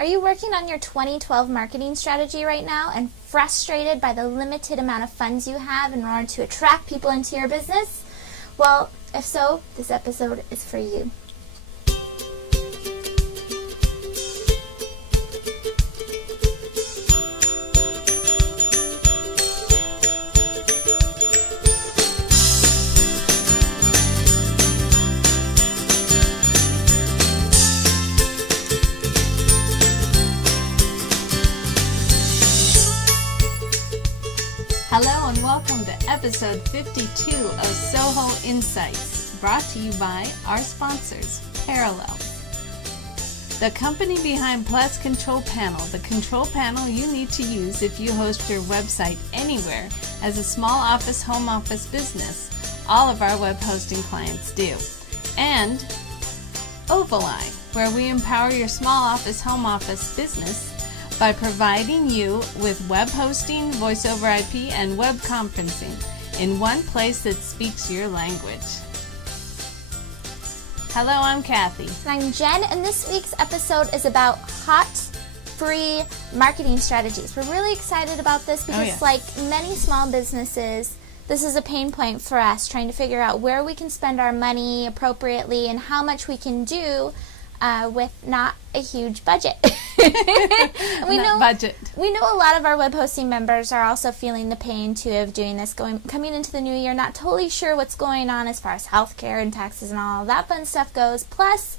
Are you working on your 2012 marketing strategy right now and frustrated by the limited amount of funds you have in order to attract people into your business? Well, if so, this episode is for you. Hello and welcome to episode 52 of SOHO Insights, brought to you by our sponsors, Parallel. The company behind Plus Control Panel, the control panel you need to use if you host your website anywhere as a small office, home office business. All of our web hosting clients do. And Ovali, where we empower your small office, home office business by providing you with web hosting, voice over IP, and web conferencing in one place that speaks your language. Hello, I'm Kathy. And I'm Jen, and this week's episode is about hot, free marketing strategies. We're really excited about this because like many small businesses, this is a pain point for us, trying to figure out where we can spend our money appropriately and how much we can do with not a huge budget. We know a lot of our web hosting members are also feeling the pain too of doing this, coming into the new year, not totally sure what's going on as far as healthcare and taxes and all that fun stuff goes. Plus,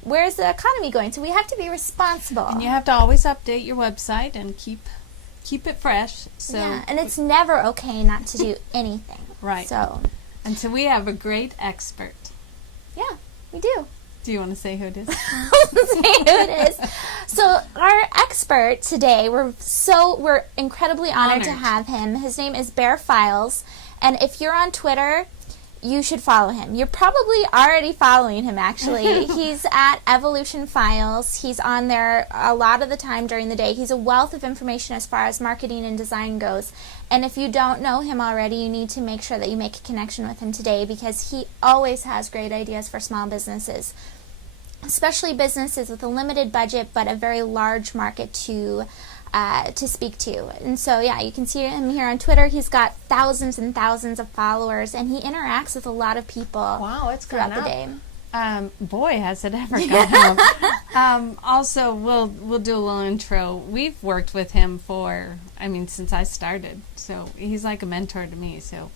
where's the economy going? So we have to be responsible. And you have to always update your website and keep it fresh. So yeah, and it's never okay not to do anything. Right. So we have a great expert. Yeah, we do. Do you want to say who it is? I'll say who it is. So our expert today, we're incredibly honored to have him. His name is Bear Files, and if you're on Twitter, you should follow him. You're probably already following him, actually. He's at Evolution Files. He's on there a lot of the time during the day. He's a wealth of information as far as marketing and design goes. And if you don't know him already, you need to make sure that you make a connection with him today because he always has great ideas for small businesses, especially businesses with a limited budget but a very large market to speak to. And so, yeah, you can see him here on Twitter. He's got thousands and thousands of followers, and he interacts with a lot of people throughout the day. Boy, has it ever gone up. Also, we'll do a little intro. We've worked with him since I started. So he's like a mentor to me. So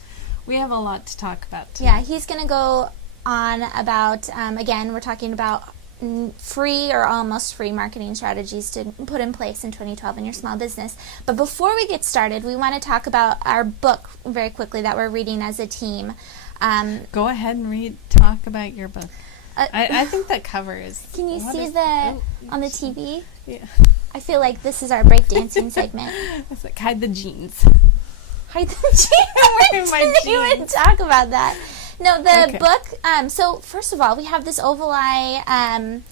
we have a lot to talk about today. Yeah, he's going to go on about, again, we're talking about free or almost free marketing strategies to put in place in 2012 in your small business. But before we get started, we want to talk about our book very quickly that we're reading as a team. Go ahead and talk about your book. I think that cover is... Can you see on the TV? Yeah. I feel like this is our breakdancing segment. It's like, hide the jeans. Hide the jeans? Why didn't you even talk about that? No, the book, so first of all, we have this Ovali,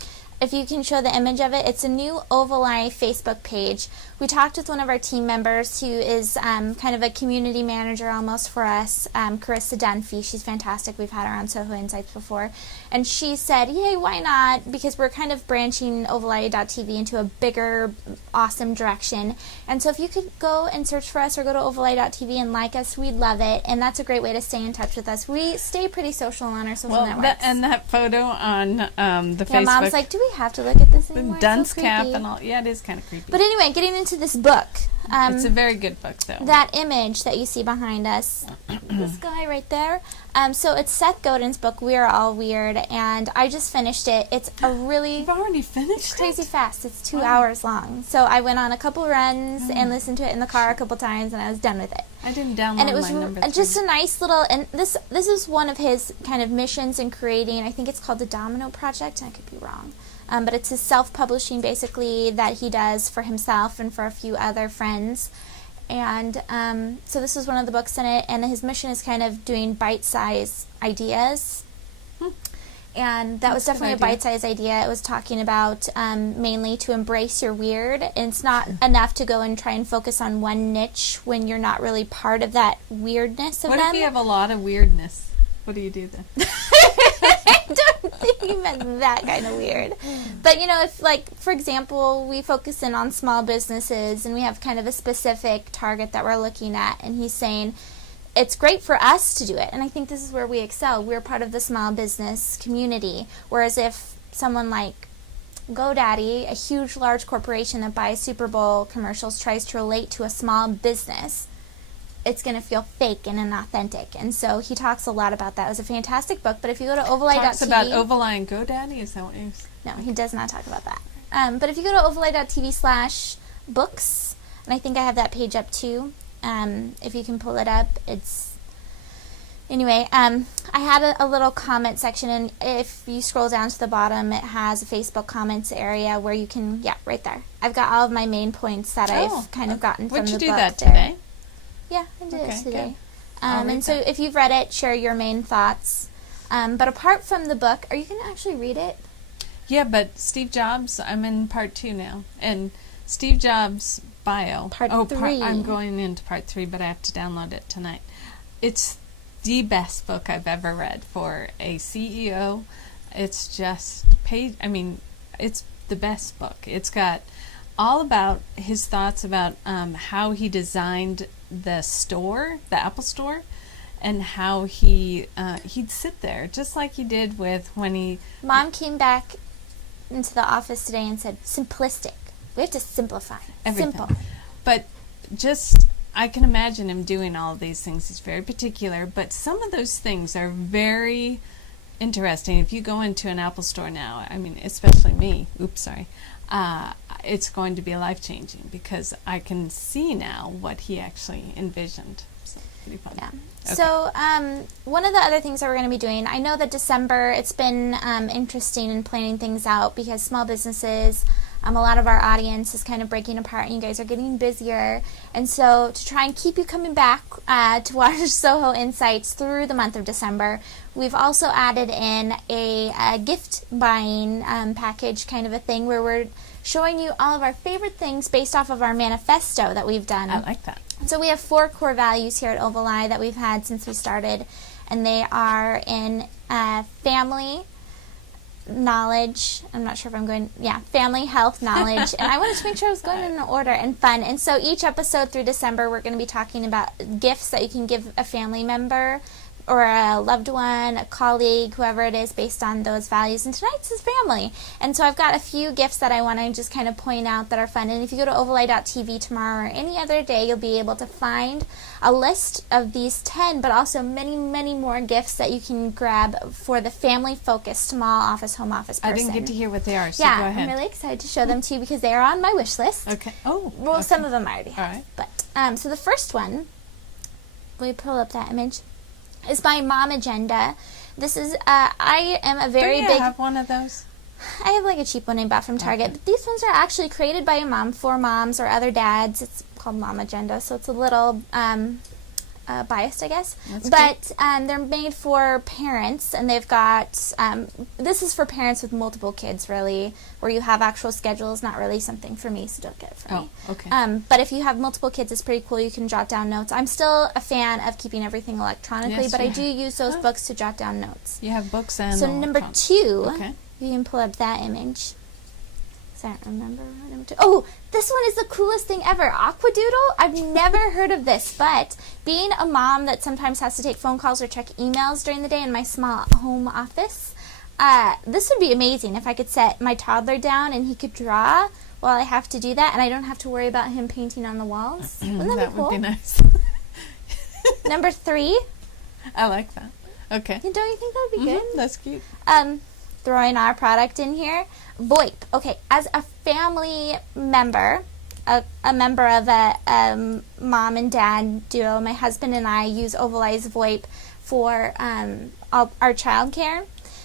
if you can show the image of it, it's a new Ovali Facebook page. We talked with one of our team members who is kind of a community manager almost for us, Carissa Dunphy. She's fantastic. We've had her on SOHO Insights before. And she said, yay, why not? Because we're kind of branching Ovali.tv into a bigger, awesome direction. And so if you could go and search for us or go to Ovali.tv and like us, we'd love it. And that's a great way to stay in touch with us. We stay pretty social on our social networks. And that photo on the Facebook. Yeah, Mom's like, do we have to look at this anymore? The dunce cap and all. Yeah, it is kind of creepy. But anyway, getting into this book. It's a very good book, though. That image that you see behind us, this guy right there. So it's Seth Godin's book, We Are All Weird, and I just finished it. It's a really... You've already finished crazy fast. It's 2 hours long. So I went on a couple runs and listened to it in the car a couple times, and I was done with it. I didn't download and it was my number 3. Just a nice little... And this is one of his kind of missions in creating, I think it's called the Domino Project, and I could be wrong. But it's his self-publishing, basically, that he does for himself and for a few other friends. And so this is one of the books in it, and his mission is kind of doing bite-sized ideas. And that was definitely a bite-sized idea. It was talking about mainly to embrace your weird. And it's not enough to go and try and focus on one niche when you're not really part of that weirdness of them. What if you have a lot of weirdness? What do you do then? think he meant that kind of weird. But, you know, if, like, for example, we focus in on small businesses and we have kind of a specific target that we're looking at, and he's saying it's great for us to do it. And I think this is where we excel. We're part of the small business community. Whereas if someone like GoDaddy, a huge, large corporation that buys Super Bowl commercials, tries to relate to a small business, it's going to feel fake and inauthentic. And so he talks a lot about that. It was a fantastic book. But if you go to Ovaleye.tv... Talks about Ovaleye and GoDaddy? Is that what you're saying? No, he does not talk about that. But if you go to Ovaleye.tv/books, and I think I have that page up too, if you can pull it up, it's... Anyway, I had a little comment section, and if you scroll down to the bottom, it has a Facebook comments area where you can, yeah, right there. I've got all of my main points that I've kind of gotten from the book. Would you do that there. today? Yeah, I did it today. And so if you've read it, share your main thoughts. But apart from the book, are you going to actually read it? Yeah, but Steve Jobs, I'm in part 2 now. And Steve Jobs' bio. Part 3. I'm going into part 3, but I have to download it tonight. It's the best book I've ever read for a CEO. It's just it's the best book. It's got all about his thoughts about how he designed the store, the Apple Store, and how he'd sit there just like he did with when he... Mom came back into the office today and said, simplistic. We have to simplify. Everything. Simple. But just... I can imagine him doing all of these things. He's very particular, but some of those things are very interesting. If you go into an Apple store now, I mean, especially me, it's going to be life-changing because I can see now what he actually envisioned. So, pretty fun. Yeah. Okay. So one of the other things that we're going to be doing, I know that December, it's been interesting in planning things out because small businesses... a lot of our audience is kind of breaking apart and you guys are getting busier. And so to try and keep you coming back to watch SOHO Insights through the month of December, we've also added in a gift buying package kind of a thing where we're showing you all of our favorite things based off of our manifesto that we've done. I like that. So we have 4 core values here at Ovaleye that we've had since we started. And they are in family, knowledge, I'm not sure if I'm going, family, health, knowledge, and I wanted to make sure I was going in order, and fun. And so each episode through December, we're going to be talking about gifts that you can give a family member or a loved one, a colleague, whoever it is, based on those values. And tonight's is family. And so I've got a few gifts that I want to just kind of point out that are fun. And if you go to Ovaleye.tv tomorrow or any other day, you'll be able to find a list of these 10, but also many, many more gifts that you can grab for the family-focused small office, home office person. I didn't get to hear what they are, so yeah, go ahead. I'm really excited to show them to you because they are on my wish list. Okay. Oh. Well, okay. some of them I already have. All right. But, so the first one, let me pull up that image, is my Mom Agenda. This is, I am a very big... Do you have one of those? I have like a cheap one I bought from Target. Okay. But these ones are actually created by a mom for moms or other dads. It's called Mom Agenda, so it's a little biased, I guess. But they're made for parents, and they've got, this is for parents with multiple kids, really, where you have actual schedules, not really something for me, so don't get it for me. Okay. But if you have multiple kids, it's pretty cool. You can jot down notes. I'm still a fan of keeping everything electronically, but I do use those books to jot down notes. You have books and so number 2, okay. You can pull up that image. I don't remember. Oh, this one is the coolest thing ever. Aquadoodle? I've never heard of this, but being a mom that sometimes has to take phone calls or check emails during the day in my small home office, this would be amazing if I could set my toddler down and he could draw while I have to do that, and I don't have to worry about him painting on the walls. Wouldn't that be cool? Would be nice. Number 3. I like that. Okay. Don't you think that would be good? That's cute. Throwing our product in here. VoIP. Okay, as a family member, a member of a mom and dad duo, my husband and I use Ovaleye's VoIP for our child care.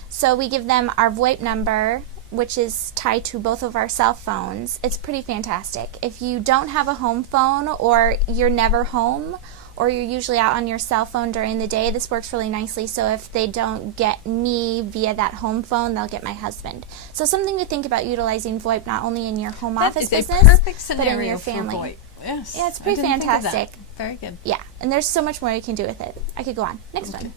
So we give them our VoIP number, which is tied to both of our cell phones. It's pretty fantastic. If you don't have a home phone or you're never home, or you're usually out on your cell phone during the day, this works really nicely. So if they don't get me via that home phone, they'll get my husband. So something to think about utilizing VoIP not only in your home office business, but in your family. For VoIP. Yes. Yeah, it's pretty fantastic. Very good. Yeah, and there's so much more you can do with it. I could go on. Next one.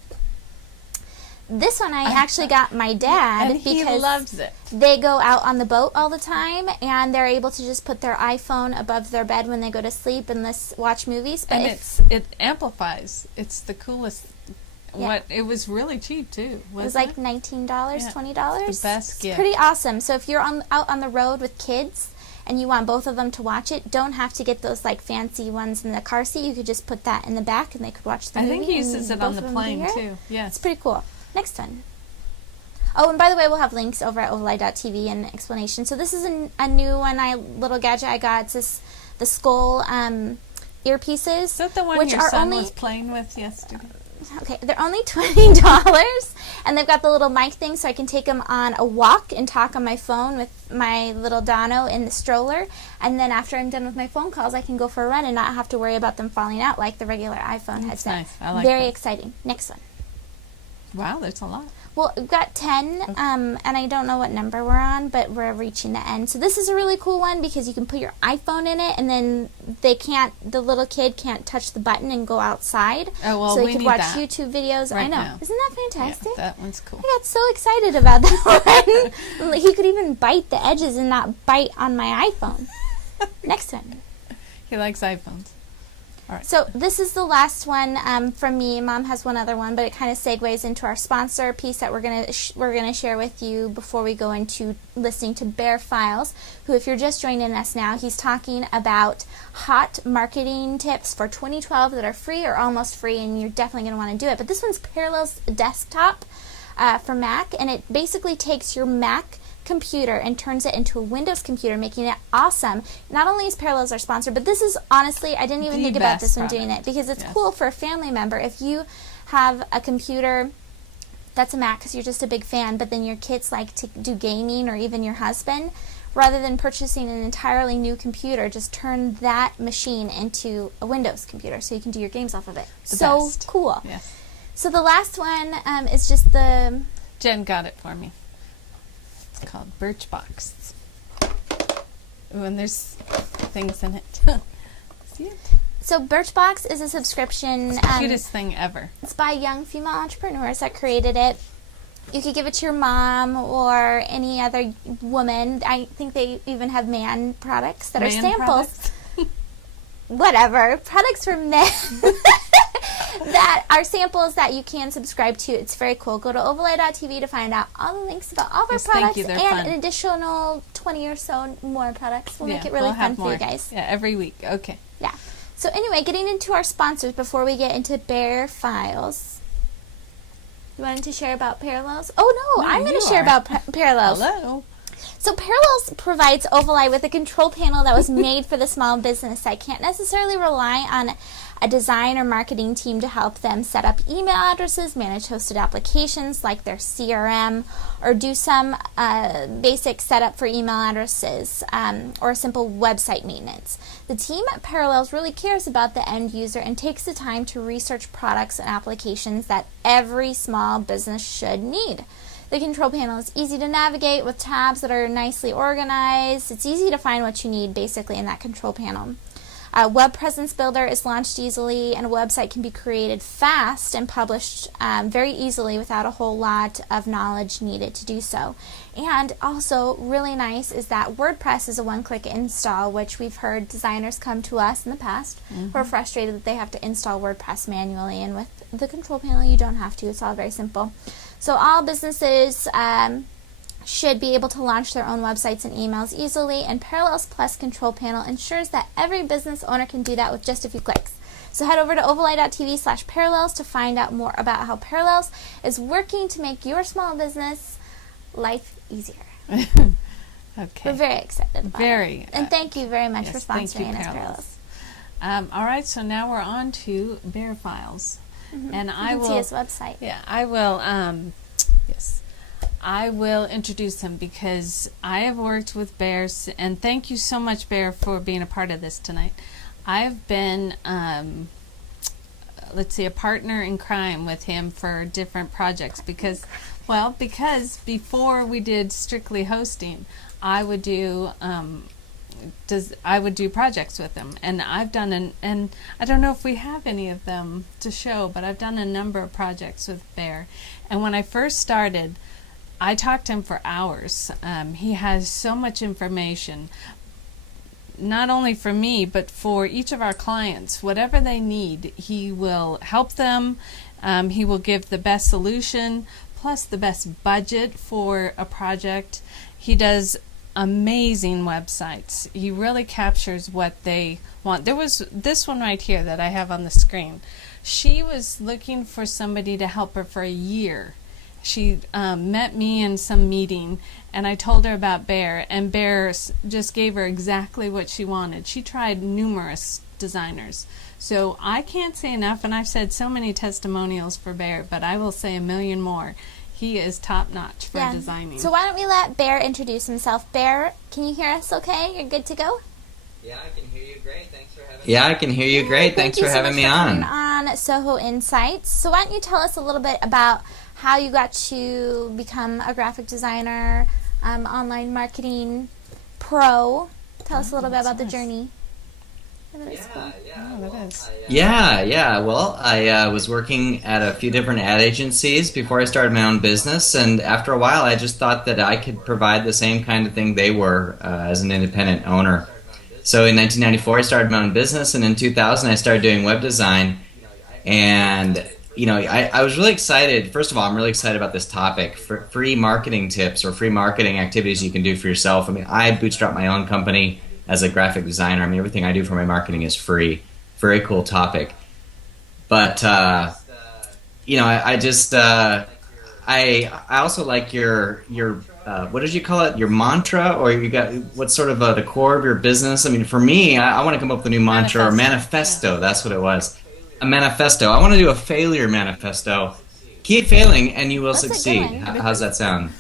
This one I actually got my dad and he because loves it. they go out on the boat all the time, and they're able to just put their iPhone above their bed when they go to sleep and watch movies. But And it amplifies. It's the coolest. Yeah. It was really cheap too. It was like $19, $20. It's the best It's gift. pretty awesome. So if you're out on the road with kids and you want both of them to watch it, don't have to get those like fancy ones in the car seat. You could just put that in the back and they could watch the movie. I think he uses it on the plane too. Yes. It's pretty cool. Next one. Oh, and by the way, we'll have links over at overlay.tv and explanation. So this is a new one, little gadget I got. It's the Skull earpieces. Is that the one which your are son only, was playing with yesterday? Okay, they're only $20, and they've got the little mic thing, so I can take them on a walk and talk on my phone with my little Dono in the stroller, and then after I'm done with my phone calls, I can go for a run and not have to worry about them falling out like the regular iPhone That's headset. nice. I like Very that. exciting. Next one. Wow, there's a lot. Well, we've got 10, and I don't know what number we're on, but we're reaching the end. So this is a really cool one because you can put your iPhone in it, and then the little kid can't touch the button and go outside. Oh, well, so we they could need watch that YouTube videos. right I know. now. Isn't that fantastic? Yeah, that one's cool. I got so excited about that one. He could even bite the edges and not bite on my iPhone. Next one. He likes iPhones. All right. So this is the last one from me. Mom has one other one, but it kind of segues into our sponsor piece that we're gonna share with you before we go into listening to Bear Files, who, if you're just joining us now, he's talking about hot marketing tips for 2012 that are free or almost free, and you're definitely gonna want to do it. But this one's Parallels Desktop for Mac, and it basically takes your Mac computer and turns it into a Windows computer, making it awesome. Not only is Parallels our sponsor, but this is honestly, I didn't even think about this when doing it, because it's cool for a family member. If you have a computer that's a Mac because you're just a big fan, but then your kids like to do gaming, or even your husband, rather than purchasing an entirely new computer, just turn that machine into a Windows computer so you can do your games off of it. So best. Cool. Yes. So the last one is just the... Jen got it for me. It's called Birchbox. Ooh, and there's things in it. See it? So Birchbox is a subscription. It's the cutest thing ever. It's by young female entrepreneurs that created it. You could give it to your mom or any other woman. I think they even have man products that are samples. Whatever. Products for men that are samples that you can subscribe to. It's very cool. Go to overlay.tv to find out all the links about all of our products and fun. an additional 20 or so more products. We'll make it really fun for you guys. Yeah, every week. Okay. Yeah. So anyway, getting into our sponsors before we get into Bear Files. You wanted to share about Parallels? Oh, no, I'm going to share about Parallels. Hello. So Parallels provides Overlay with a control panel that was made for the small business that can't necessarily rely on a design or marketing team to help them set up email addresses, manage hosted applications like their CRM, or do some basic setup for email addresses or simple website maintenance. The team at Parallels really cares about the end user and takes the time to research products and applications that every small business should need. The control panel is easy to navigate with tabs that are nicely organized. It's easy to find what you need basically in that control panel. Web Presence Builder is launched easily, and a website can be created fast and published very easily without a whole lot of knowledge needed to do so. And also really nice is that WordPress is a one-click install, which we've heard designers come to us in the past who are frustrated that they have to install WordPress manually, and with the control panel you don't have to. It's all very simple. So all businesses should be able to launch their own websites and emails easily, and Parallels Plus Control Panel ensures that every business owner can do that with just a few clicks. So head over to overlay.tv/parallels to find out more about how Parallels is working to make your small business life easier. Okay. We're very excited about it. And thank you very much for sponsoring us, Parallels. All right, so now we're on to Bear Files. And I will see his website. Yeah, I will. Yes, I will introduce him because I have worked with Bear, and thank you so much, Bear, for being a part of this tonight. I've been, let's see, a partner in crime with him for different projects because before we did strictly hosting, I would do I would do projects with him, and I've done and I don't know if we have any of them to show, but I've done a number of projects with Bear. And when I first started, I talked to him for hours. He has so much information, not only for me, but for each of our clients. Whatever they need, he will help them. He will give the best solution, plus the best budget for a project. He does amazing websites. He really captures what they want. There was this one right here that I have on the screen. She was looking for somebody to help her for a year. She met me in some meeting, and I told her about Bear, and Bear just gave her exactly what she wanted. She tried numerous designers. So I can't say enough, and I've said so many testimonials for Bear, but I will say a million more. He is top-notch for designing. So why don't we let Bear introduce himself. Bear, can you hear us okay? You're good to go? Yeah, I can hear you great. Thanks for having me. Yeah, I can hear you great. Thanks for having me on. On SOHO Insights. So why don't you tell us a little bit about how you got to become a graphic designer, online marketing pro. Tell us a little bit about the journey. Yeah. Well, I was working at a few different ad agencies before I started my own business, and after a while I just thought that I could provide the same kind of thing they were as an independent owner. So in 1994 I started my own business, and in 2000 I started doing web design. And I was really excited. First of all, I'm really excited about this topic for free marketing tips or free marketing activities you can do for yourself. I mean, I bootstrap my own company as a graphic designer. I mean, everything I do for my marketing is free. Very cool topic. But, I also like your what did you call it? Your mantra, or you got what's sort of the core of your business? I mean, for me, I want to come up with a new mantra or manifesto. That's what it was. A manifesto. I want to do a failure manifesto. Keep failing and you will succeed. How's that sound?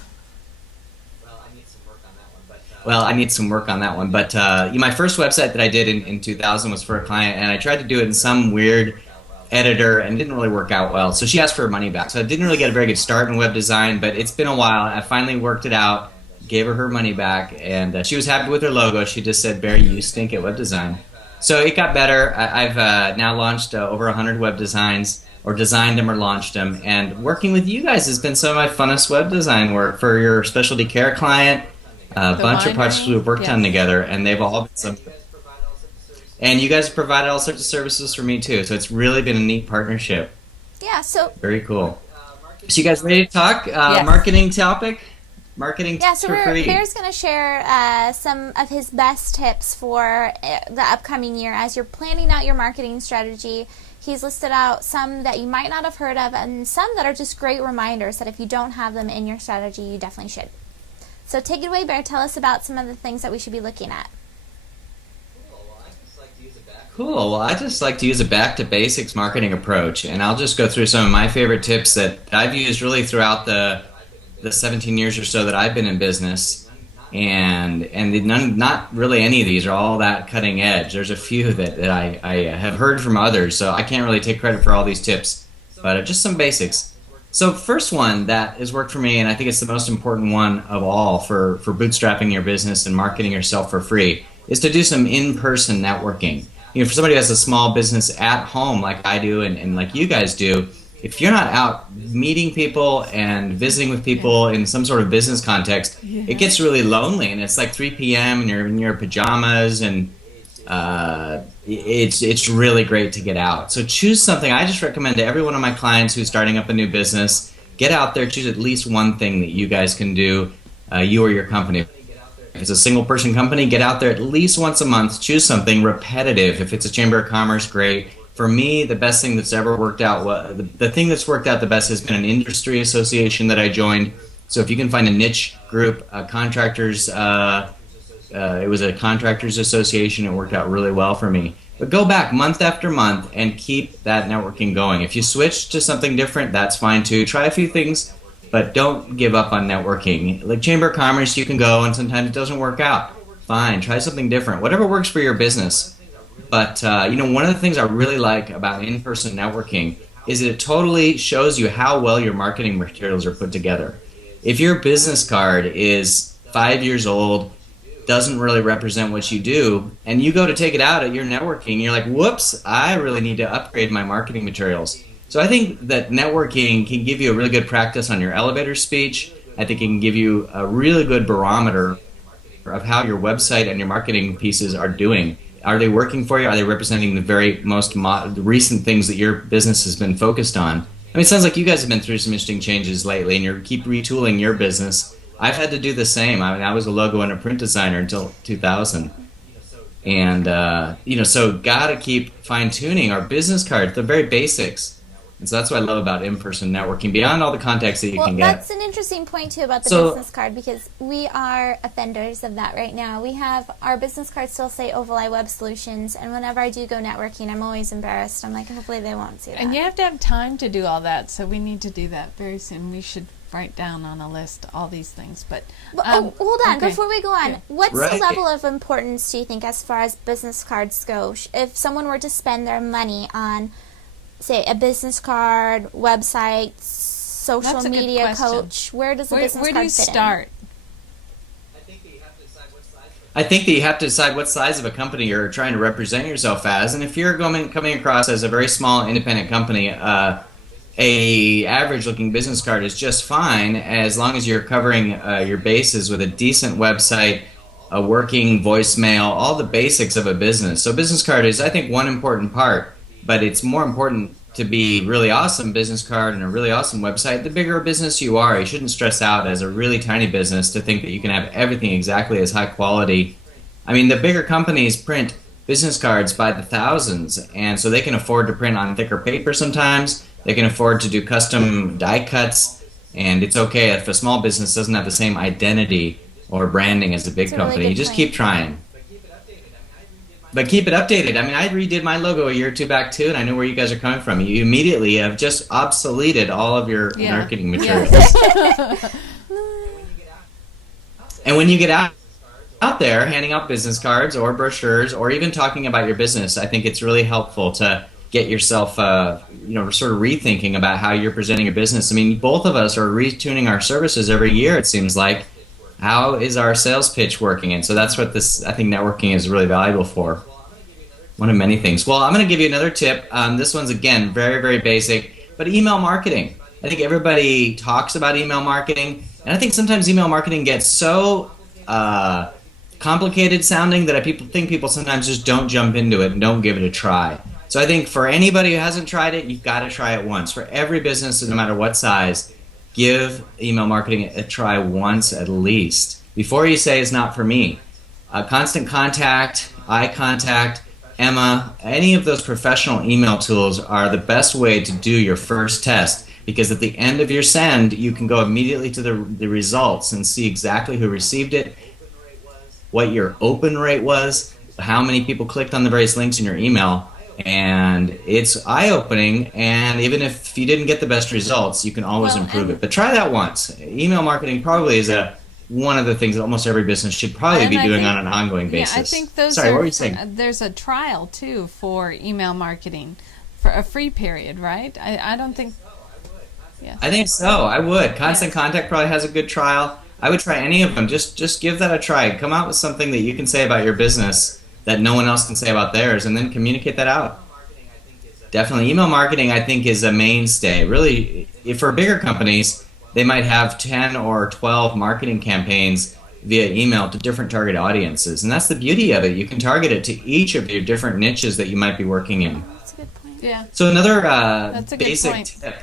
Well, I need some work on that one. But my first website that I did in 2000 was for a client, and I tried to do it in some weird editor and it didn't really work out well. So she asked for her money back. So I didn't really get a very good start in web design, but it's been a while. I finally worked it out, gave her money back, and she was happy with her logo. She just said, "Barry, you stink at web design." So it got better. I've now launched over 100 web designs, or designed them or launched them, and working with you guys has been some of my funnest web design work for your specialty care client. A bunch of projects we've worked on together, and they've all been some. And you guys provided all sorts of services for me too, so it's really been a neat partnership. Yeah, so very cool. So you guys ready to talk marketing topic? Marketing so Bear's going to share some of his best tips for the upcoming year as you're planning out your marketing strategy. He's listed out some that you might not have heard of, and some that are just great reminders that if you don't have them in your strategy, you definitely should. So take it away, Bear. Tell us about some of the things that we should be looking at. Cool. Well, I just like to use a back-to-basics marketing approach, and I'll just go through some of my favorite tips that I've used really throughout the 17 years or so that I've been in business, and not really any of these are all that cutting edge. There's a few that I have heard from others, so I can't really take credit for all these tips, but just some basics. So first one that has worked for me, and I think it's the most important one of all for bootstrapping your business and marketing yourself for free, is to do some in-person networking. For somebody who has a small business at home like I do and like you guys do, if you're not out meeting people and visiting with people in some sort of business context, it gets really lonely, and it's like 3 p.m. and you're in your pajamas, and it's really great to get out. So choose something. I just recommend to every one of my clients who's starting up a new business, get out there, choose at least one thing that you guys can do, you or your company. If it's a single person company, get out there at least once a month, choose something repetitive. If it's a chamber of commerce, great. For me, the best thing that's ever worked out, the thing that's worked out the best has been an industry association that I joined. So if you can find a niche group, contractors, it was a contractors association, it worked out really well for me. But go back month after month and keep that networking going. If you switch to something different, that's fine too. Try a few things, but don't give up on networking. Like Chamber of Commerce, you can go and sometimes it doesn't work out. Fine, try something different. Whatever works for your business. But one of the things I really like about in-person networking is it totally shows you how well your marketing materials are put together. If your business card is 5 years old, doesn't really represent what you do, and you go to take it out at your networking, you're like, whoops, I really need to upgrade my marketing materials. So I think that networking can give you a really good practice on your elevator speech. I think it can give you a really good barometer of how your website and your marketing pieces are doing. Are they working for you? Are they representing the very most recent things that your business has been focused on? I mean, it sounds like you guys have been through some interesting changes lately, and you keep retooling your business. I've had to do the same. I mean, I was a logo and a print designer until 2000. And, so got to keep fine-tuning our business cards, the very basics. And so that's what I love about in-person networking, beyond all the contacts that you can get. Well, that's an interesting point, too, about the business card, because we are offenders of that right now. We have our business cards still say Ovaleye Web Solutions, and whenever I do go networking, I'm always embarrassed. I'm like, hopefully they won't see that. And you have to have time to do all that, so we need to do that very soon. We should write down on a list all these things. But hold on, okay. Before we go on, what's Right. the level of importance, do you think, as far as business cards go? If someone were to spend their money on, say, a business card, website, social That's a good media question. coach, where does the business Where card do you fit start? I think that you have to decide what size of a company you're trying to represent yourself as. And if you're coming across as a very small independent company, a average-looking business card is just fine as long as you're covering your bases with a decent website, a working voicemail, all the basics of a business. So business card is, I think, one important part, but it's more important to be really awesome business card and a really awesome website. The bigger a business you are, you shouldn't stress out as a really tiny business to think that you can have everything exactly as high quality. I mean, the bigger companies print business cards by the thousands, and so they can afford to print on thicker paper sometimes. They can afford to do custom die cuts, and it's okay if a small business doesn't have the same identity or branding as a big company. You just keep trying. But keep it updated. I mean, I redid my logo a year or two back too, and I know where you guys are coming from. You immediately have just obsoleted all of your marketing materials. And when you get out there handing out business cards or brochures or even talking about your business, I think it's really helpful to get yourself, sort of rethinking about how you're presenting your business. I mean, both of us are retuning our services every year, it seems like. How is our sales pitch working? And so that's what I think networking is really valuable for. One of many things. Well, I'm going to give you another tip. This one's, again, very, very basic, but email marketing. I think everybody talks about email marketing, and I think sometimes email marketing gets so complicated sounding that people sometimes just don't jump into it and don't give it a try. So I think for anybody who hasn't tried it, you've got to try it once. For every business, no matter what size, give email marketing a try once at least before you say it's not for me. Constant Contact, iContact, Emma, any of those professional email tools are the best way to do your first test, because at the end of your send, you can go immediately to the results and see exactly who received it, what your open rate was, how many people clicked on the various links in your email. And it's eye-opening, and even if you didn't get the best results, you can always improve it. But try that once. Email marketing probably is one of the things that almost every business should probably be doing on an ongoing basis. Yeah, I think those Sorry, what were you saying? There's a trial, too, for email marketing for a free period, right? I don't think... Yeah. I think so. I would. Constant Contact probably has a good trial. I would try any of them. Just give that a try. Come out with something that you can say about your business that no one else can say about theirs, and then communicate that out. Definitely. Email marketing, I think, is a mainstay. Really, for bigger companies, they might have 10 or 12 marketing campaigns via email to different target audiences. And that's the beauty of it. You can target it to each of your different niches that you might be working in. That's a good point. Yeah. So another That's a good basic point. tip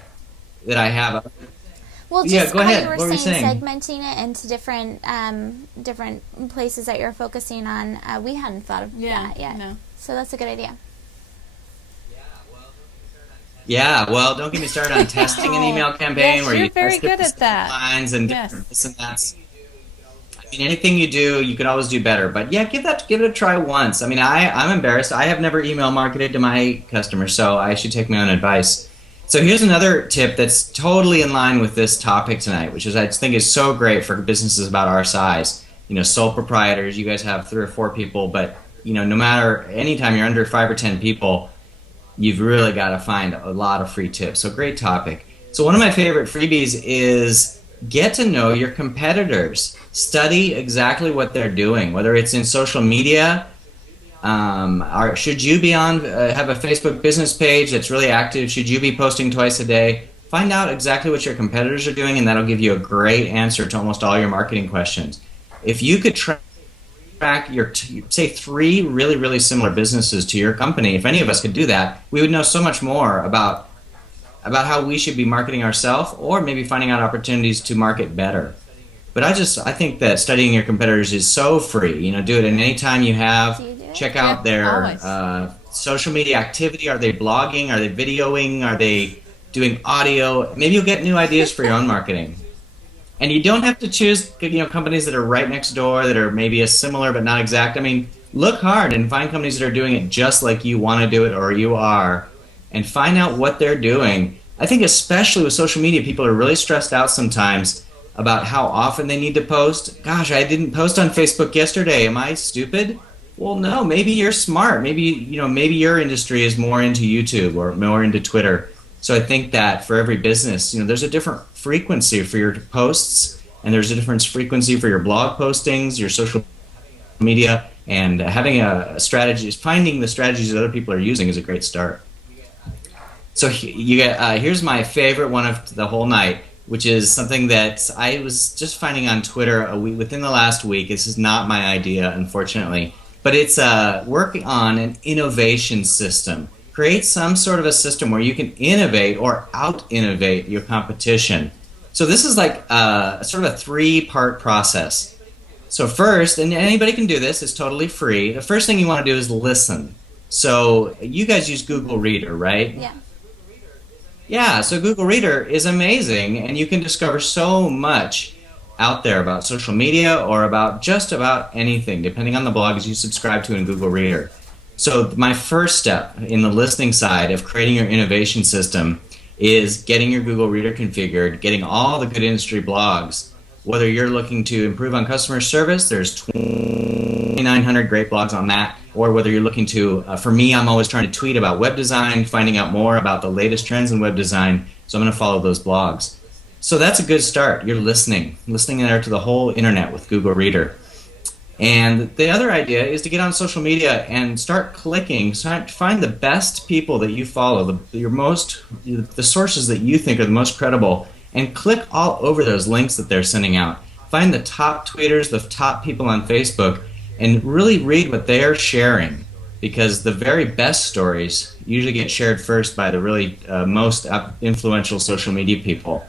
that I have... Well, just Yeah, go how ahead. you were What were you saying, saying? segmenting it into different places that you're focusing on, we hadn't thought of that yet. No. So that's a good idea. Yeah, well, don't get me started on testing an email campaign Yes, where you're you very test good different at that. lines and Yes. different this and that. I mean, anything you do, you can always do better. But yeah, give it a try once. I mean, I'm embarrassed. I have never email marketed to my customers, so I should take my own advice. So here's another tip that's totally in line with this topic tonight, which is I just think is so great for businesses about our size. Sole proprietors. You guys have 3 or 4 people, but no matter anytime you're under 5 or 10 people, you've really got to find a lot of free tips. So great topic. So one of my favorite freebies is get to know your competitors. Study exactly what they're doing, whether it's in social media. Should you be on have a Facebook business page that's really active? Should you be posting twice a day? Find out exactly what your competitors are doing, and that'll give you a great answer to almost all your marketing questions. If you could track your, say, 3 really, really similar businesses to your company, if any of us could do that, we would know so much more about how we should be marketing ourselves, or maybe finding out opportunities to market better. But I think that studying your competitors is so free. Do it at any time you have. Check out their social media activity. Are they blogging? Are they videoing? Are they doing audio? Maybe you'll get new ideas for your own marketing. And you don't have to choose companies that are right next door, that are maybe as similar but not exact. I mean, look hard and find companies that are doing it just like you want to do it, or you are, and find out what they're doing. I think especially with social media, people are really stressed out sometimes about how often they need to post. Gosh, I didn't post on Facebook yesterday. Am I stupid? Well, no, maybe you're smart. Maybe your industry is more into YouTube or more into Twitter. So I think that for every business, there's a different frequency for your posts, and there's a different frequency for your blog postings, your social media, and having a strategy, finding the strategies that other people are using is a great start. So here's my favorite one of the whole night, which is something that I was just finding on Twitter within the last week. This is not my idea, unfortunately, but it's working on an innovation system. Create some sort of a system where you can innovate or out-innovate your competition. So this is like sort of a 3-part process. So first, and anybody can do this, it's totally free. The first thing you want to do is listen. So you guys use Google Reader, right? Yeah. Yeah, so Google Reader is amazing, and you can discover so much out there about social media or about just about anything, depending on the blogs you subscribe to in Google Reader. So my first step in the listening side of creating your innovation system is getting your Google Reader configured, getting all the good industry blogs. Whether you're looking to improve on customer service, there's 2,900 great blogs on that. Or whether you're looking to, for me, I'm always trying to tweet about web design, finding out more about the latest trends in web design. So I'm going to follow those blogs. So that's a good start. You're listening there to the whole internet with Google Reader. And the other idea is to get on social media and start clicking, find the best people that you follow, the sources that you think are the most credible, and click all over those links that they're sending out. Find the top tweeters, the top people on Facebook, and really read what they're sharing, because the very best stories usually get shared first by the really most influential social media people.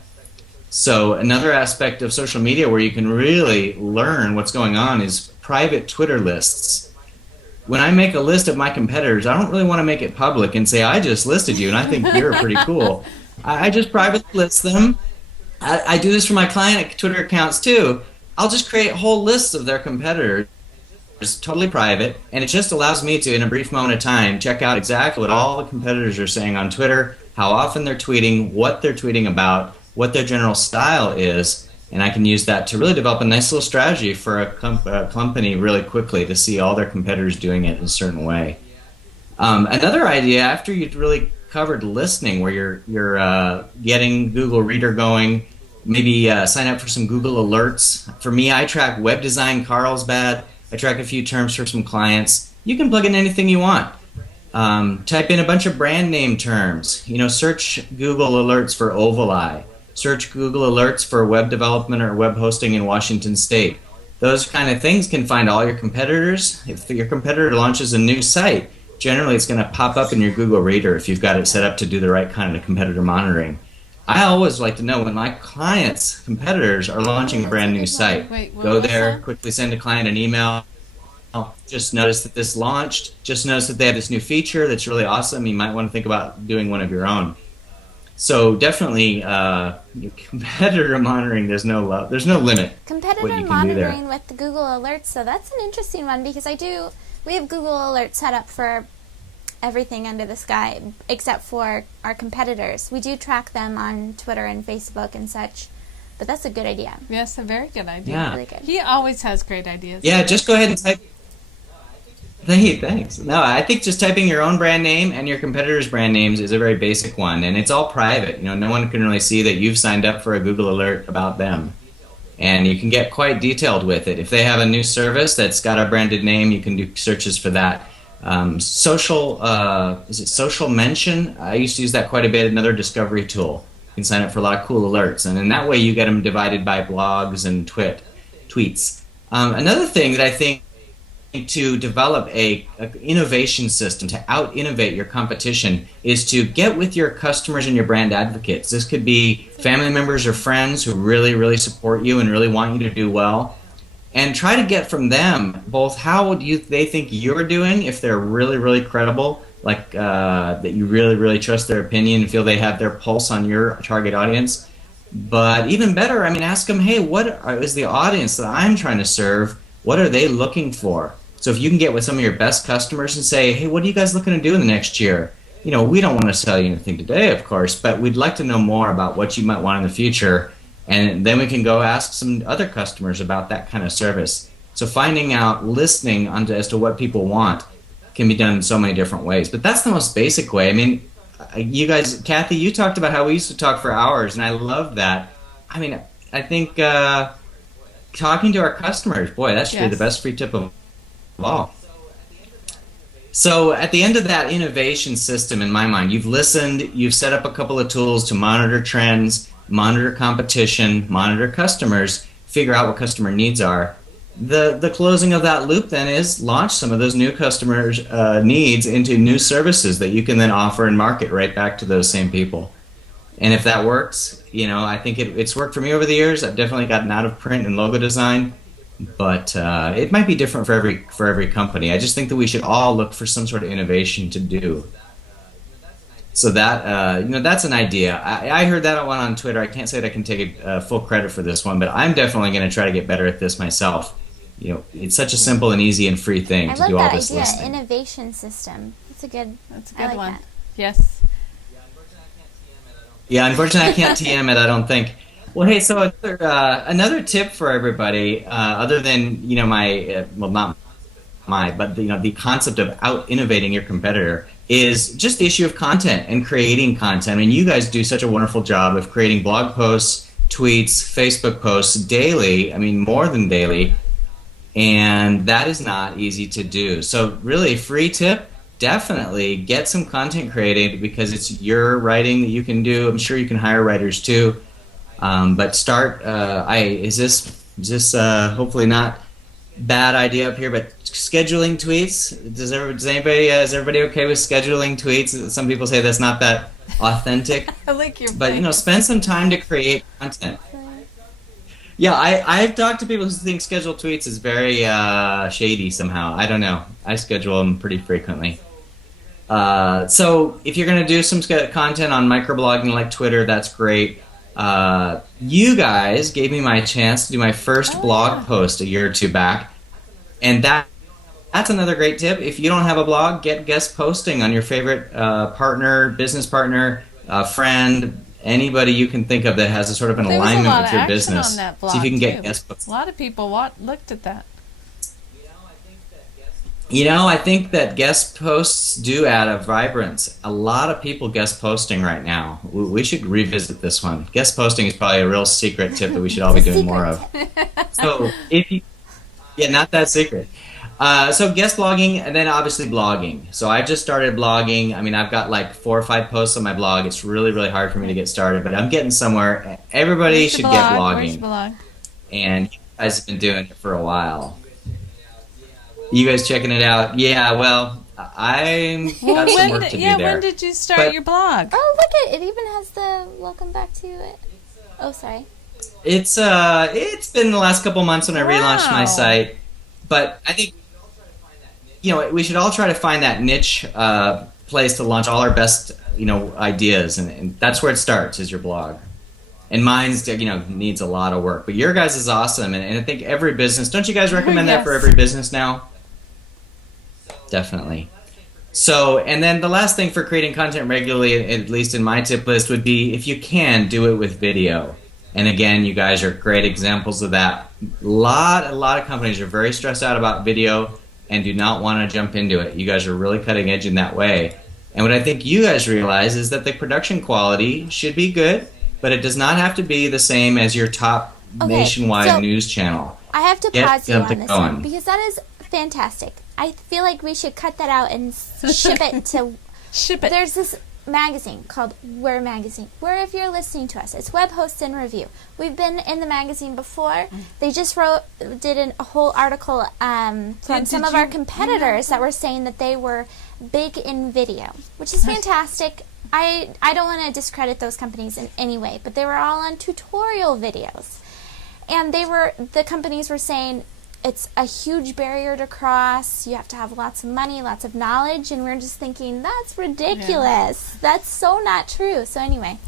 So another aspect of social media where you can really learn what's going on is private Twitter lists. When I make a list of my competitors, I don't really want to make it public and say, I just listed you and I think you're pretty cool. I just privately list them. I do this for my client Twitter accounts too. I'll just create whole lists of their competitors. It's totally private, and it just allows me to, in a brief moment of time, check out exactly what all the competitors are saying on Twitter, how often they're tweeting, what they're tweeting about, what their general style is, and I can use that to really develop a nice little strategy for a company really quickly to see all their competitors doing it in a certain way. Another idea, after you've really covered listening, where you're getting Google Reader going, maybe sign up for some Google Alerts. For me, I track web design, Carlsbad. I track a few terms for some clients. You can plug in anything you want. Type in a bunch of brand name terms. Search Google Alerts for Ovaleye. Search Google Alerts for web development or web hosting in Washington State. Those kind of things can find all your competitors. If your competitor launches a new site, generally it's going to pop up in your Google Reader if you've got it set up to do the right kind of competitor monitoring. I always like to know when my clients' competitors are launching a brand new site. Go there, quickly send a client an email. Just notice that this launched. Just notice that they have this new feature that's really awesome. You might want to think about doing one of your own. So definitely, competitor monitoring. There's no limit. Competitor monitoring with the Google Alerts. So that's an interesting one, because we have Google Alerts set up for everything under the sky except for our competitors. We do track them on Twitter and Facebook and such, but that's a good idea. Yes, a very good idea. Yeah. Really good. He always has great ideas. Yeah, just go ahead and type. Hey, thanks. No, I think just typing your own brand name and your competitor's brand names is a very basic one, and it's all private. No one can really see that you've signed up for a Google Alert about them. and you can get quite detailed with it. If they have a new service that's got a branded name, you can do searches for that. Is it Social Mention? I used to use that quite a bit, another discovery tool. You can sign up for a lot of cool alerts, and in that way you get them divided by blogs and tweets. Another thing that I think to develop a innovation system to out-innovate your competition is to get with your customers and your brand advocates. This could be family members or friends who really, really support you and really want you to do well. And try to get from them both how they think you're doing, if they're really, really credible, like that you really, really trust their opinion and feel they have their pulse on your target audience. But even better, I mean, ask them, hey, what is the audience that I'm trying to serve? What are they looking for? So if you can get with some of your best customers and say, hey, what are you guys looking to do in the next year? You know, we don't want to sell you anything today, of course, but we'd like to know more about what you might want in the future. And then we can go ask some other customers about that kind of service. So finding out, listening as to what people want can be done in so many different ways. But that's the most basic way. I mean, you guys, Kathy, you talked about how we used to talk for hours, and I love that. I mean, I think talking to our customers, boy, that should be the best free tip of all. So at the end of that innovation system, in my mind, you've listened, you've set up a couple of tools to monitor trends, monitor competition, monitor customers, figure out what customer needs are. The closing of that loop then is launch some of those new customers' needs into new services that you can then offer and market right back to those same people. And if that works, you know, I think it's worked for me over the years. I've definitely gotten out of print and logo design, but it might be different for every company. I just think that we should all look for some sort of innovation to do. So that that's an idea. I heard that one on Twitter. I can't say that I can take full credit for this one, but I'm definitely going to try to get better at this myself. You know, it's such a simple and easy and free thing to do all this listing. I love that idea, innovation system. That's a good one. That. Yes. Yeah, unfortunately I can't TM it, I don't think. Well, hey, so another tip for everybody, other than the concept of out innovating your competitor, is just the issue of content and creating content. I mean, you guys do such a wonderful job of creating blog posts, tweets, Facebook posts daily. I mean, more than daily, and that is not easy to do. So, really, free tip. Definitely get some content created because it's your writing that you can do. I'm sure you can hire writers too, but start. Is this hopefully not bad idea up here? But scheduling tweets. Is everybody okay with scheduling tweets? Some people say that's not that authentic. I like your. But spend some time to create content. Yeah, I've talked to people who think scheduled tweets is very shady somehow. I don't know. I schedule them pretty frequently. So if you're going to do some content on microblogging like Twitter, that's great. You guys gave me my chance to do my first blog post a year or two back, and that's another great tip. If you don't have a blog, get guest posting on your favorite partner, business partner, friend, anybody you can think of that has a sort of an alignment with your business. See if you can get guest posts. A lot of people looked at that. I think that guest posts do add a vibrance. A lot of people guest posting right now. We should revisit this one. Guest posting is probably a real secret tip that we should all be doing more of. So not that secret. So guest blogging, and then obviously blogging. So I've just started blogging. I mean, I've got like 4 or 5 posts on my blog. It's really, really hard for me to get started, but I'm getting somewhere. Everybody should get blogging. Where's your blog? And you guys have been doing it for a while. You guys checking it out? Yeah, well, I'm got some work to do there. When did you start your blog? Oh, look, it even has the welcome back to it. Oh, sorry. It's been the last couple months when I relaunched my site, but I think we should all try to find that niche place to launch all our best ideas, and that's where it starts, is your blog. And mine's needs a lot of work, but your guys is awesome, and I think every business. Don't you guys recommend that for every business now? Definitely. So, and then the last thing for creating content regularly, at least in my tip list, would be, if you can, do it with video. And again, you guys are great examples of that. A lot of companies are very stressed out about video and do not want to jump into it. You guys are really cutting edge in that way. And what I think you guys realize is that the production quality should be good, but it does not have to be the same as your top nationwide so news channel. I have to pause you on something this going. one because that is fantastic. I feel like we should cut that out and ship it to... Ship it. There's this magazine called We're Magazine. Where if you're listening to us, it's Web Hosts in Review. We've been in the magazine before. They just did a whole article from some of our competitors that were saying that they were big in video, which is fantastic. I don't want to discredit those companies in any way, but they were all on tutorial videos. And the companies were saying it's a huge barrier to cross. You have to have lots of money, lots of knowledge, and we're just thinking, that's ridiculous. Yeah. That's so not true. So anyway.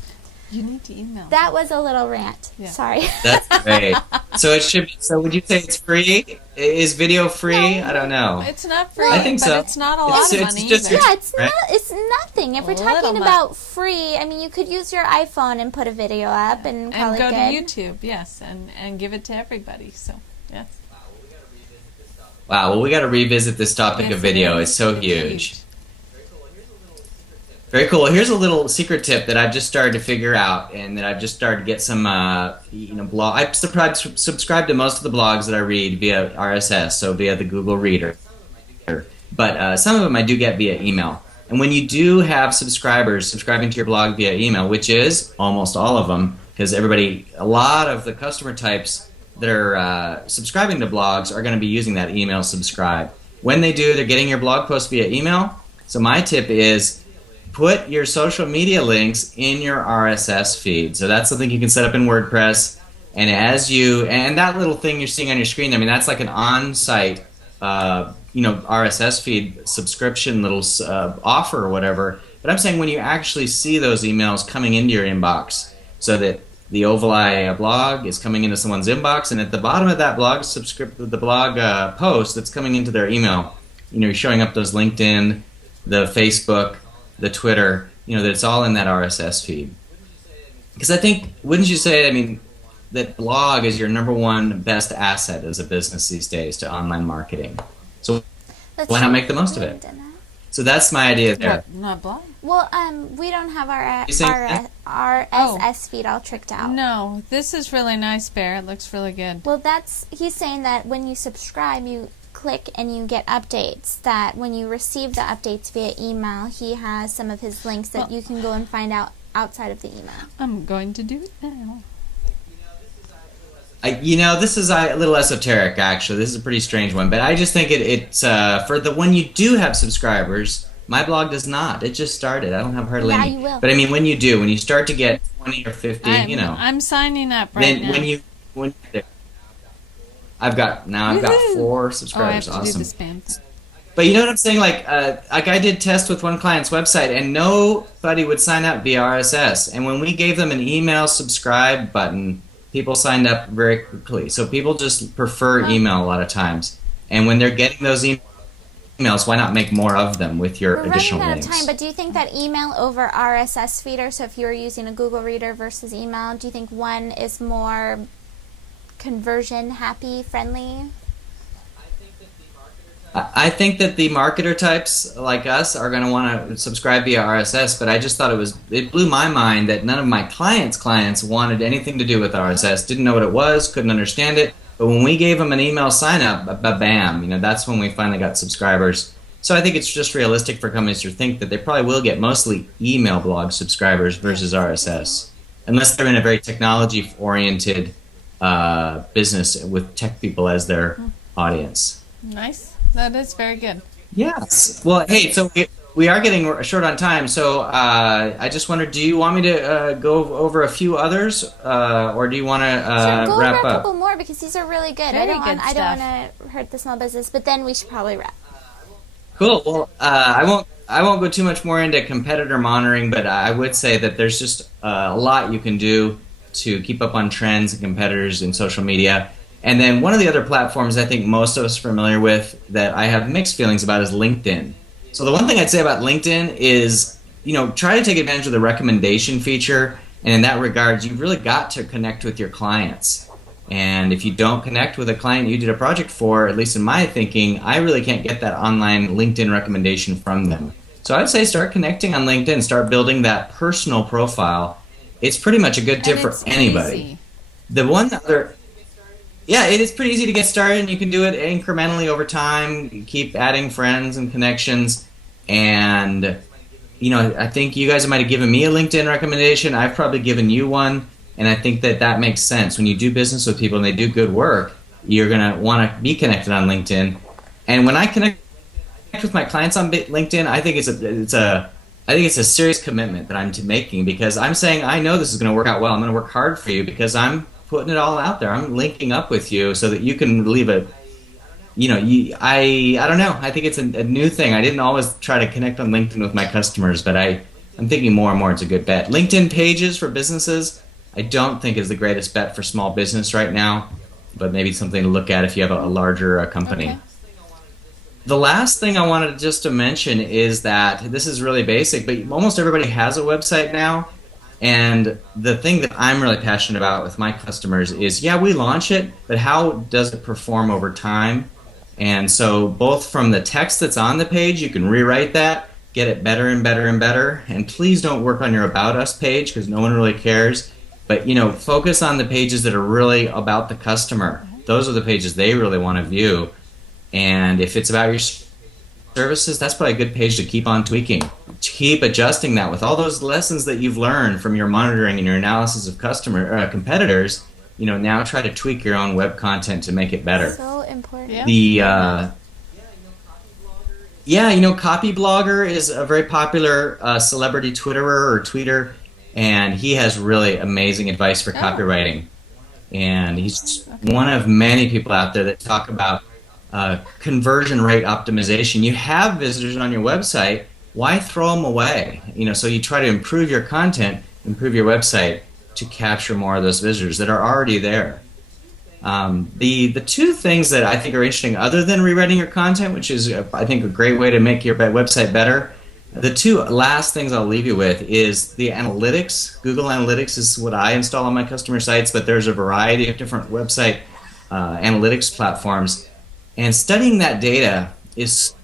You need to email. That was a little rant. Yeah. Sorry. That's great. So it should. So would you say it's free? Is video free? No, I don't know. It's not free. I think but so. It's not a lot of money. Just it's nothing. If we're talking about free, I mean, you could use your iPhone and put a video up and call it good. And go to YouTube, yes, and give it to everybody. So yes. Wow. Well, we got to revisit this topic of video. It's so huge. Very cool. Here's a little secret tip that I've just started to figure out, and that I've just started to get some, blog. I subscribe to most of the blogs that I read via RSS, so via the Google Reader. But some of them I do get via email. And when you do have subscribers subscribing to your blog via email, which is almost all of them, because a lot of the customer types that are subscribing to blogs are going to be using that email subscribe. When they do, they're getting your blog post via email. So my tip is, put your social media links in your RSS feed. So that's something you can set up in WordPress. And and that little thing you're seeing on your screen, I mean, that's like an on-site, RSS feed subscription little offer or whatever. But I'm saying when you actually see those emails coming into your inbox, so that the Ovali blog is coming into someone's inbox, and at the bottom of that blog post that's coming into their email, you're showing up those LinkedIn, the Facebook, the Twitter, that it's all in that RSS feed. Because I think, wouldn't you say, that blog is your number one best asset as a business these days to online marketing. So why not make the most of it? So that's my idea there. Not blog? Well, we don't have our RSS feed all tricked out. No, this is really nice, Bear. It looks really good. Well, he's saying that when you subscribe, you click and you get updates, that when you receive the updates via email, he has some of his links that you can go and find out outside of the email. I'm going to do it now. This is a little esoteric, actually. This is a pretty strange one, but I just think it's when you do have subscribers. My blog does not. It just started. I don't have hardly any. You will. But when you start to get 20 or 50, I'm signing up right now. I've got 4 subscribers. I have to awesome. do the spam thing. But you know what I'm saying? Like I did test with one client's website, and nobody would sign up via RSS. And when we gave them an email subscribe button, people signed up very quickly. So people just prefer email a lot of times. And when they're getting those emails, why not make more of them with your additional links? We're running out of time, but do you think that email over RSS feeder, so if you were using a Google Reader versus email, do you think one is more conversion happy, friendly? I think that the marketer types like us are going to want to subscribe via RSS, but I just thought it blew my mind that none of my clients wanted anything to do with RSS, didn't know what it was, couldn't understand it. But when we gave them an email sign up, bam, that's when we finally got subscribers. So I think it's just realistic for companies to think that they probably will get mostly email blog subscribers versus RSS, unless they're in a very technology-oriented business with tech people as their audience. Nice. That is very good. Yes. Well, hey, so we are getting short on time, so I just wondered, do you want me to go over a few others, or do you want to wrap up? Go over a couple more, because these are really good. Very I don't want to hurt the small business, but then we should probably wrap. Cool. Well, I won't go too much more into competitor monitoring, but I would say that there's just a lot you can do to keep up on trends and competitors in social media. And then one of the other platforms I think most of us are familiar with that I have mixed feelings about is LinkedIn. So the one thing I'd say about LinkedIn is, try to take advantage of the recommendation feature. And in that regard, you've really got to connect with your clients. And if you don't connect with a client you did a project for, at least in my thinking, I really can't get that online LinkedIn recommendation from them. So I'd say start connecting on LinkedIn, start building that personal profile. It's pretty much a good tip for anybody. Easy. The one other, yeah, it is pretty easy to get started, and you can do it incrementally over time. You keep adding friends and connections, and I think you guys might have given me a LinkedIn recommendation. I've probably given you one, and I think that makes sense. When you do business with people and they do good work, you're gonna want to be connected on LinkedIn. And when I connect with my clients on LinkedIn, I think it's a serious commitment that I'm making, because I'm saying I know this is going to work out well. I'm going to work hard for you because I'm putting it all out there. I'm linking up with you so that you can leave a, I don't know. I think it's a new thing. I didn't always try to connect on LinkedIn with my customers, but I'm thinking more and more it's a good bet. LinkedIn pages for businesses, I don't think is the greatest bet for small business right now, but maybe something to look at if you have a larger company. Okay. The last thing I wanted just to mention is that this is really basic, but almost everybody has a website now. And the thing that I'm really passionate about with my customers is, yeah, we launch it, but how does it perform over time? And so both from the text that's on the page, you can rewrite that, get it better and better and better. And please don't work on your About Us page, because no one really cares. But, focus on the pages that are really about the customer. Those are the pages they really want to view. And if it's about your services, that's probably a good page to keep on tweaking. Keep adjusting that with all those lessons that you've learned from your monitoring and your analysis of competitors. Now try to tweak your own web content to make it better. So important. Yeah. Copy Blogger is a very popular celebrity Twitterer or tweeter, and he has really amazing advice for copywriting. And he's one of many people out there that talk about conversion rate optimization. You have visitors on your website, why throw them away? So you try to improve your content, improve your website to capture more of those visitors that are already there. The two things that I think are interesting, other than rewriting your content, which is I think a great way to make your website better, the two last things I'll leave you with is the analytics. Google Analytics is what I install on my customer sites, but there's a variety of different website analytics platforms. And studying that data is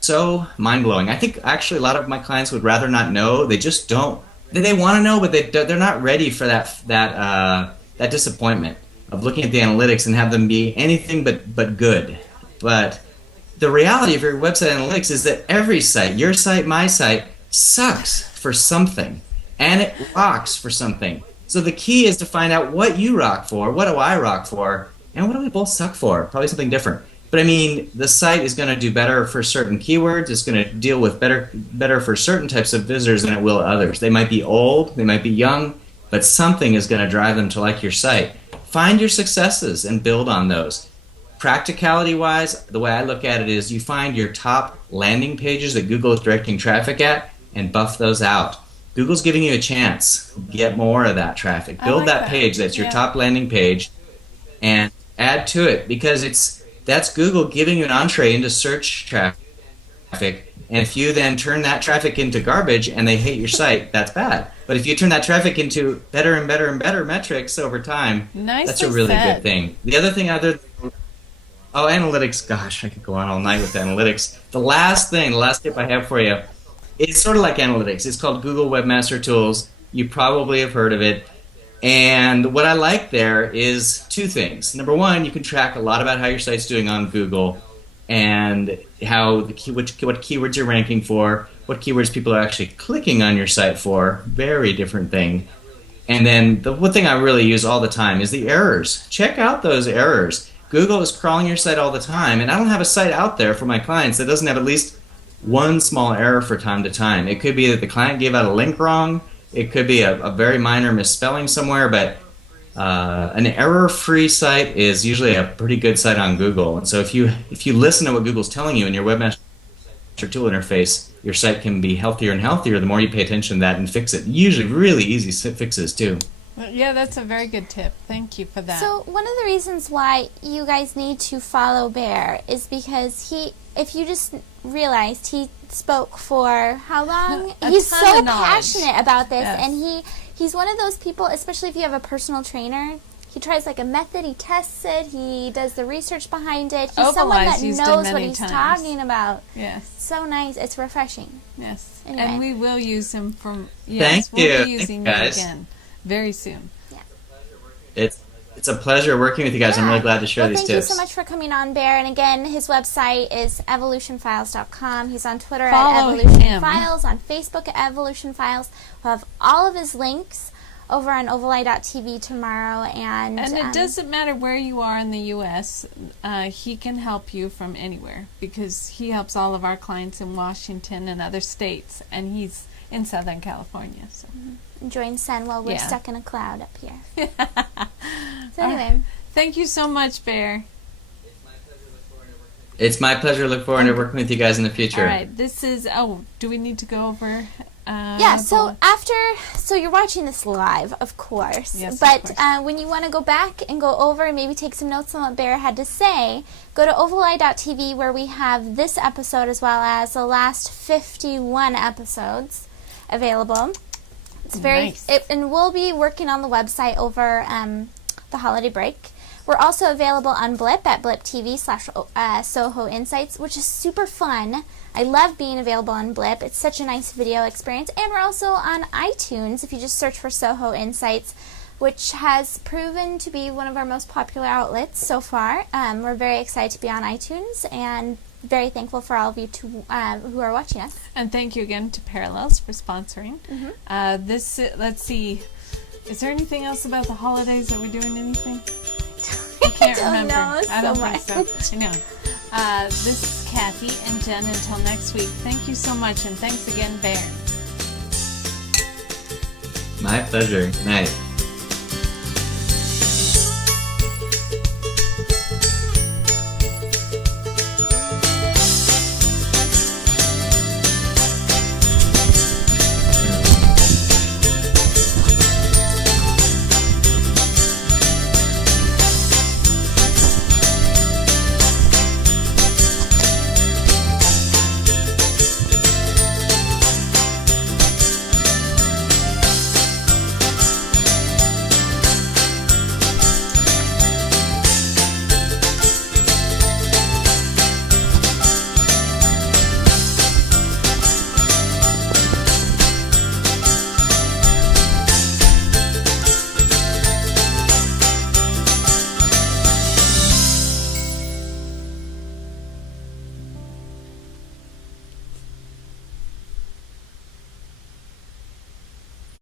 so mind-blowing. I think actually a lot of my clients would rather not know. They just don't. They want to know, but they're not ready for that disappointment of looking at the analytics and have them be anything but good. But the reality of your website analytics is that every site, your site, my site, sucks for something, and it rocks for something. So the key is to find out what you rock for, what do I rock for, and what do we both suck for? Probably something different. But the site is going to do better for certain keywords. It's going to deal with better for certain types of visitors than it will others. They might be old, they might be young, but something is going to drive them to like your site. Find your successes and build on those. Practicality-wise, the way I look at it is you find your top landing pages that Google is directing traffic at and buff those out. Google's giving you a chance. Get more of that traffic. Build that page that's your top landing page and add to it, because that's Google giving you an entree into search traffic. And if you then turn that traffic into garbage and they hate your site, that's bad. But if you turn that traffic into better and better and better metrics over time, that's a really good thing. The other thing analytics, gosh, I could go on all night with analytics. The last tip I have for you, it's sort of like analytics. It's called Google Webmaster Tools. You probably have heard of it. And what I like there is two things. Number one, you can track a lot about how your site's doing on Google and what keywords you're ranking for, what keywords people are actually clicking on your site for. Very different thing. And then the one thing I really use all the time is the errors. Check out those errors. Google is crawling your site all the time, and I don't have a site out there for my clients that doesn't have at least one small error from time to time. It could be that the client gave out a link wrong. It could be a very minor misspelling somewhere, but an error-free site is usually a pretty good site on Google. And so if you listen to what Google's telling you in your Webmaster Tool interface, your site can be healthier and healthier the more you pay attention to that and fix it. Usually really easy fixes, too. Yeah, that's a very good tip. Thank you for that. So one of the reasons why you guys need to follow Bear is because if you just realized, he spoke for how long? He's so passionate about this, and he's one of those people, especially if you have a personal trainer. He tries like a method, he tests it, he does the research behind it. He's someone that knows what he's talking about. Yes. So nice. It's refreshing. Yes. Anyway. And we will use him from, Thank you. We'll be using him again very soon. Yeah. It's a pleasure working with you guys. I'm really glad to share these tips. Thank you so much for coming on, Bear. And again, his website is evolutionfiles.com. He's on Twitter at evolutionfiles, on Facebook at evolutionfiles. We'll have all of his links over on ovaleye.tv tomorrow. And it doesn't matter where you are in the U.S., he can help you from anywhere, because he helps all of our clients in Washington and other states, and he's in Southern California. So. Enjoying sun while we're stuck in a cloud up here. So anyway. Thank you so much, Bear. It's my pleasure to look forward to working with you guys in the future. All right, this is, do we need to go over? So you're watching this live, of course. Yes, but of course. When you want to go back and go over and maybe take some notes on what Bear had to say, go to ovaleye.tv, where we have this episode as well as the last 51 episodes available. It's very nice. And we'll be working on the website over the holiday break. We're also available on Blip at blip.tv/SOHO Insights, which is super fun. I love being available on Blip. It's such a nice video experience. And we're also on iTunes if you just search for SOHO Insights, which has proven to be one of our most popular outlets so far. We're very excited to be on iTunes and very thankful for all of you who are watching us. And thank you again to Parallels for sponsoring. Let's see. Is there anything else about the holidays? Are we doing anything? I can't remember. I don't think so. I know. This is Kathy and Jen. Until next week, thank you so much, and thanks again, Bear. My pleasure. Good night.